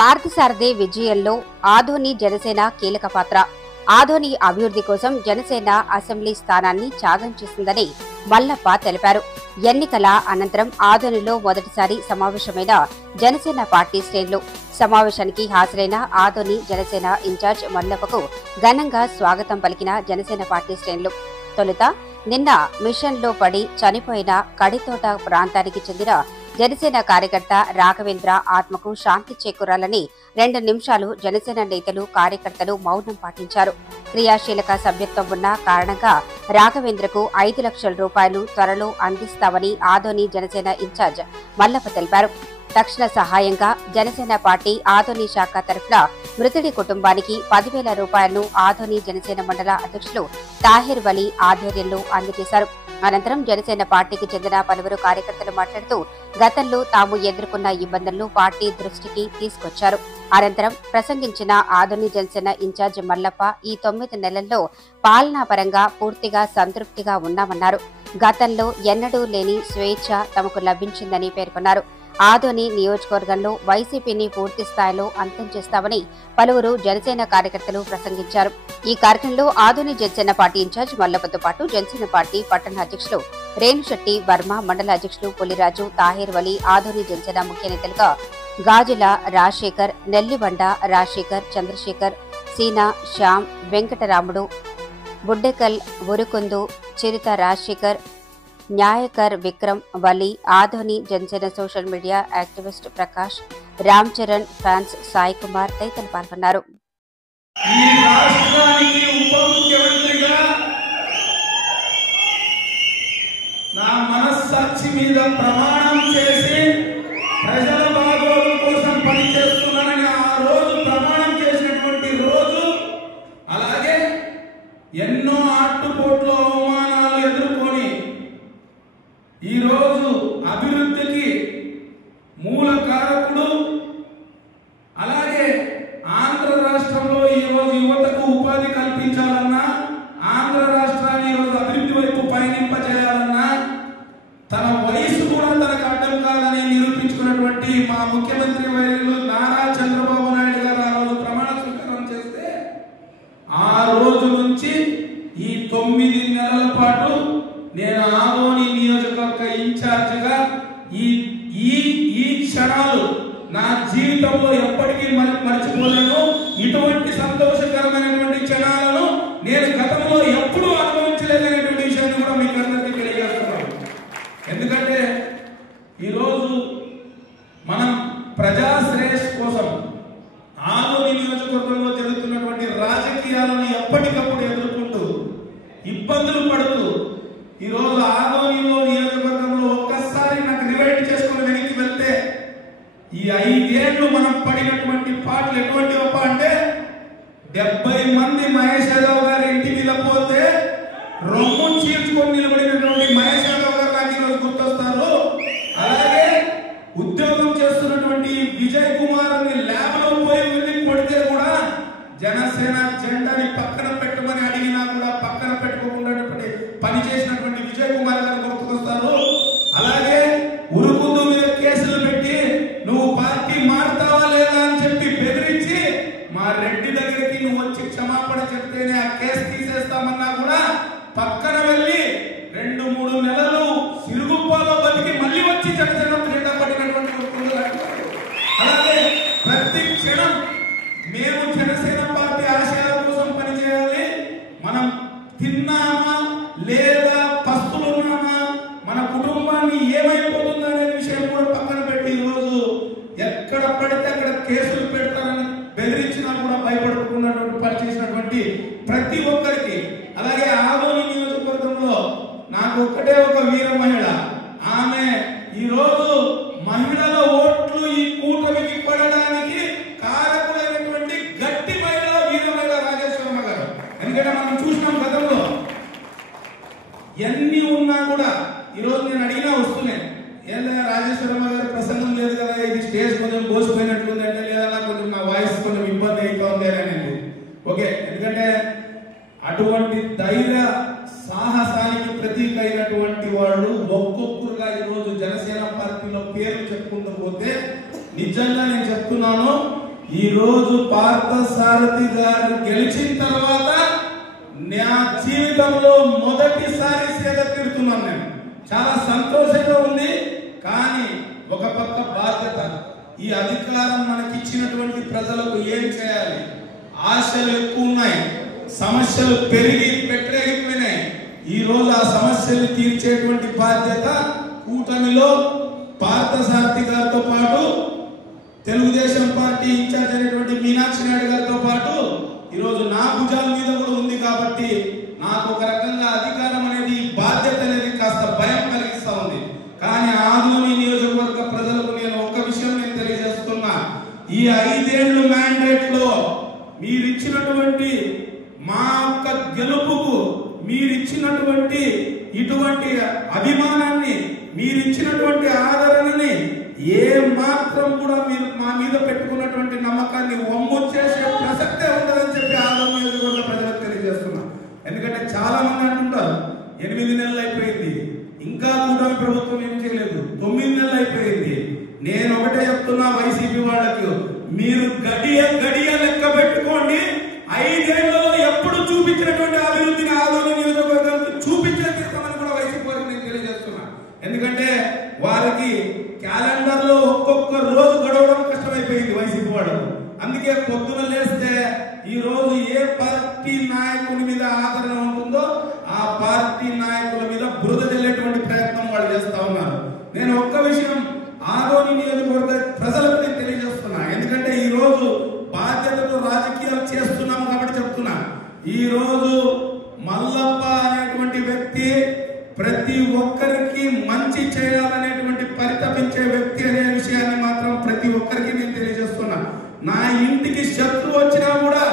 పార్థసారథి విజయంలో ఆదోని జనసేన కీలక పాత్ర. ఆదోని అభివృద్ధి కోసం జనసేన అసెంబ్లీ స్థానాన్ని త్యాగం చేసిందని మల్లప్ప తెలిపారు. ఎన్నికల అనంతరం ఆదోనిలో మొదటిసారి సమావేశమైన జనసేన పార్టీ శ్రేణులు. సమావేశానికి హాజరైన ఆదోని జనసేన ఇన్ఛార్జ్ మల్లప్పకు ఘనంగా స్వాగతం పలికిన జనసేన పార్టీ శ్రేణులు. తొలుత నిన్న మిషన్లో పడి చనిపోయిన కడితోట ప్రాంతానికి చెందిన జనసేన కార్యకర్త రాఘవేంద్ర ఆత్మకు శాంతి చేకూరాలని 2 నిమిషాలు జనసేన నేతలు కార్యకర్తలు మౌనం పాటించారు. క్రియాశీలక సభ్యత్వం ఉన్న కారణంగా రాఘవేంద్రకు 5 లక్షల రూపాయలు త్వరలో అందిస్తామని ఆదోని జనసేన ఇన్ఛార్జ్ మల్లప్ప తెలిపారు. తక్షణ సహాయంగా జనసేన పార్టీ ఆదోని శాఖ తరఫున మృతుడి కుటుంబానికి 10,000 రూపాయలను ఆదోని జనసేన మండల అధ్యక్షులు తాహిర్ వలీ ఆధ్వర్యంలో అందజేశారు. అనంతరం జనసేన పార్టీకి చెందిన పలువురు కార్యకర్తలు మాట్లాడుతూ గతంలో తాము ఎదుర్కొన్న ఇబ్బందులను పార్టీ దృష్టికి తీసుకొచ్చారు. అనంతరం ప్రసంగించిన ఆదోని జనసేన ఇన్ఛార్జ్ మల్లప్ప ఈ 9 నెలల్లో పాలనా పరంగా పూర్తిగా సంతృప్తిగా ఉన్నామన్నారు. గతంలో ఎన్నడూ లేని స్వేచ్ఛ తమకు లభించిందని పేర్కొన్నారు. ఆదోని నియోజకవర్గంలో వైసీపీని పూర్తి స్థాయిలో అంతం చేస్తామని పలువురు జనసేన కార్యకర్తలు ప్రసంగించారు. ఈ కార్యక్రమంలో ఆదోని జనసేన పార్టీ ఇన్ఛార్జ్ మల్లప్పతో పాటు జనసేన పార్టీ పట్టణ అధ్యక్షులు రేణుశెట్టి వర్మ, మండల అధ్యక్షులు పులిరాజు, తాహిర్ వలీ, ఆదోని జనసేన ముఖ్య నేతలుగా Gajula Rajasekhar, Nellibanda Rajasekhar, Chandrasekhar, Seena, Shyam, Venkataramudu, Buddekal, Urukundu, Chirutha Rajasekhar, Nyayakar Vikram, Vali, Adoni Janasena social media activist Prakash, Ram Charan, fans Sai Kumar తదితరులు పాల్గొన్నారు. నా మనస్సాక్షి మీద ప్రమాణం చేసి ప్రజల బాగోగుల కోసం పనిచేస్తున్నానని ఆ రోజు ప్రమాణం చేసినటువంటి రోజు, అలాగే ఎన్నో ఆటుపోట్లు అవమానాలు ఎదుర్కొని ఈరోజు అభివృద్ధికి మూల కారకుడు, అలాగే ఆంధ్ర రాష్ట్రంలో ఈరోజు యువతకు ఉపాధి కల్పించాలన్నా, ఆంధ్ర రాష్ట్రాన్ని ఈరోజు అభివృద్ధి వైపు పయనింపజేయాలన్నా తన వయసు కూడా తనకు అడ్డం కాదని నిరూపించుకున్నటువంటి మా ముఖ్యమంత్రి వర్యులు నారా చంద్రబాబు నాయుడు గారు ఆ రోజు ప్రమాణ స్వీకారం చేస్తే ఆ రోజు నుంచి ఈ 9 నెలల పాటు నేను ఆదోని నియోజకవర్గ ఇన్ఛార్జిగా ఈ క్షణాలు నా జీవితంలో ఎప్పటికీ మర్చిపోలేను. ఇటువంటి సంతోషకరమైనటువంటి క్షణాలను నేను గతంలో ఎప్పుడూ అనుభవించలేదనేటువంటి విషయాన్ని కూడా మీకు అందరికీ తెలియజేస్తున్నాను. ఎందుకంటే ఈరోజు మనం ప్రజాశ్రేయస్ కోసం ఆదోని నియోజకవర్గంలో జరుగుతున్నటువంటి రాజకీయాలను ఎప్పటికప్పుడు ఎదుర్కొంటూ ఇబ్బందులు పడుతూ ఈరోజు ఆదోనిలో నియోజకవర్గంలో ఒక్కసారి నాకు రివైండ్ చేసుకుని వెనక్కి వెళ్తే ఈ 5 ఏళ్లు మనం పడినటువంటి పాటలు ఎటువంటివి అంటే 70 మంది మహేష్ యాదవ్ గారి ఇంటి మీద పోతే రొమ్ము చీల్చుకొని నిలబడినటువంటి మహేష్ యాదవ్ గారు నాకు ఈరోజు గుర్తొస్తారు. అలాగే ఉద్యోగం చేస్తున్నటువంటి విజయ్ కుమార్ ల్యాబ్ లో పోయి వెళ్ళి కొడితే కూడా జనసేన జెండాని పక్కన పెట్టమని అడిగినా కూడా పక్కన పెట్టుకోకుండా పని చేసినటువంటి విజయ్ కుమార్ గారు గుర్తుకొస్తారు. అలాగే ఉరుకుందు మీద కేసులు పెట్టి నువ్వు పార్టీ మారుతావా లేదా అని చెప్పి బెదిరించి మా రెడ్డి దగ్గరికి నువ్వు వచ్చి క్షమాపణ చెప్తేనే ఆ కేసు తీసేస్తామన్నా కూడా పక్కన వెళ్ళి 2-3 నెలలు సిరుగుప్పాలో బతికి మళ్ళీ వచ్చి జనసేన జెండా పట్టినటువంటి ఉరుకుందు. అలాగే ప్రతి క్షణం మేము జనసేన పార్టీ ఆశయాల కోసం పనిచేయాలి. మనం తిన్నామా లేదా పస్తులున్నామా, మన కుటుంబాన్ని ఏమైపోతుందో అనే విషయం కూడా పక్కన పెట్టి ఈరోజు ఎక్కడ పడితే అక్కడ కేసులు పెడతారని బెదిరించినా కూడా భయపడుకున్నటువంటి పనిచేసినటువంటి ప్రతి ఒక్కరికి, అలాగే ఆదోని నియోజకవర్గంలో నాకు ఒక్కటే ఒక వీర మహిళ, ఆమె ఈరోజు మహిళల ఓట్లు ఈ కూటమికి పడడానికి కారకులైనటువంటి గట్టి మహిళ, వీర మహిళ రాజేశ్వరమ్మ గారు. ఎందుకంటే మనం చూసినాం గతంలో ఎన్ని ఉన్నా కూడా ఈరోజు నేను అడిగినా వస్తున్నాయి, ఏంటంటే రాజేశ్వరమ్మ గారి ప్రసంగం లేదు కదా, ఇది స్టేజ్ కొంచెం బోసిపోయినట్లుంది అంటే, లేదా కొంచెం నా వాయిస్ కొంచెం ఇబ్బంది అయిపోతుంది అనేది. ఓకే, ఎందుకంటే అటువంటి ధైర్య సాహసానికి ప్రతీక అయినటువంటి వాళ్ళు ఒక్కొక్కరుగా ఈరోజు జనసేన పార్టీలో పేర్లు చెప్పుకుంటూ పోతే నిజంగా నేను చెప్తున్నాను, ఈ రోజు పార్థసారథి గారు గెలిచిన తర్వాత నా జీవితంలో మొదటిసారి సేద తీరుతున్నాను. నేను చాలా సంతోషంగా ఉంది. కానీ ఒక పక్క బాధ్యత, ఈ అధికారం మనకి ఇచ్చినటువంటి ప్రజలకు ఏం చేయాలి? ఆశలు ఎక్కువ ఉన్నాయి, సమస్యలు పెరిగి పెట్టలేకపోయినాయి. ఈ రోజు ఆ సమస్యలు తీర్చేటువంటి బాధ్యత కూటమిలో పార్థసారథి గారితో పాటు తెలుగుదేశం పార్టీ ఇన్ఛార్జ్ అయినటువంటి మీనాక్షి నాయుడు గారితో పాటు ఈరోజు నా భుజాల మీద కూడా ఉంది. కాబట్టి నాకు ఒక రకంగా అధికారం అనేది, బాధ్యత అనేది కాస్త భయం కలిగిస్తా ఉంది. కానీ ఆదోని నియోజకవర్గ ప్రజలకు నేను ఒక్క విషయం నేను తెలియజేస్తున్నా. ఈ 5 ఏళ్ల మ్యాండేట్ లో మీరిచ్చినటువంటి మా యొక్క గెలుపుకు, మీరిచ్చినటువంటి ఇటువంటి అభిమానాన్ని, మీరిచ్చినటువంటి ఆదరణని ఏ మాత్రం కూడా మీరు మా మీద పెట్టుకున్నటువంటి నమ్మకాన్ని వమ్ము చేసే ప్రసక్తే ఉండదని చెప్పి ఆదోని నియోజకవర్గ ప్రజలకు తెలియజేస్తున్నా. ఎందుకంటే చాలా మంది అంటుంటారు 8 నెలలు అయిపోయింది, ఇంకా కూటమి ప్రభుత్వం ఏం చేయలేదు, 9 నెలలు అయిపోయింది. నేను ఒకటే చెప్తున్నా వైసీపీ వాళ్ళకి, మీరు గడియ లెక్క పెట్టుకోండి. 5 ఏళ్లలో ఎప్పుడు చూపించినటువంటి అభివృద్ధిని ఆదోని నియోజకవర్గానికి చూపించే తీర్థమని కూడా వైసీపీ వారికి నేను తెలియజేస్తున్నా. ఎందుకంటే వారికి క్యాలెండర్ లో ఒక్కొక్క రోజు గడవడం కష్టమైపోయింది వైసీపీ వాళ్ళకు. అందుకే పొద్దున లేస్తే ఈ రోజు ఏ పార్టీ నాయకుడి మీద ఆదరణ ఉంటుందో ఆ పార్టీ నాయకుల మీద బురద జల్లేటువంటి ప్రయత్నం వాళ్ళు చేస్తా ఉన్నారు. నేను ఒక్క విషయం ఆదోని నియోజకవర్గ ప్రజలకు నేను తెలియజేస్తున్నా. ఎందుకంటే ఈ రోజు బాధ్యతతో రాజకీయాలు చేస్తున్నాము కాబట్టి చెప్తున్నా. ఈ రోజు మల్లప్ప అనేటువంటి వ్యక్తి ప్రతి ఒక్కరికి మంచి చేయాలనేటువంటి పరితపించే వ్యక్తి అనే విషయాన్ని మాత్రం ప్రతి ఒక్కరికి నేను తెలియజేస్తున్నా. నా ఇంటికి శత్రువు వచ్చినా కూడా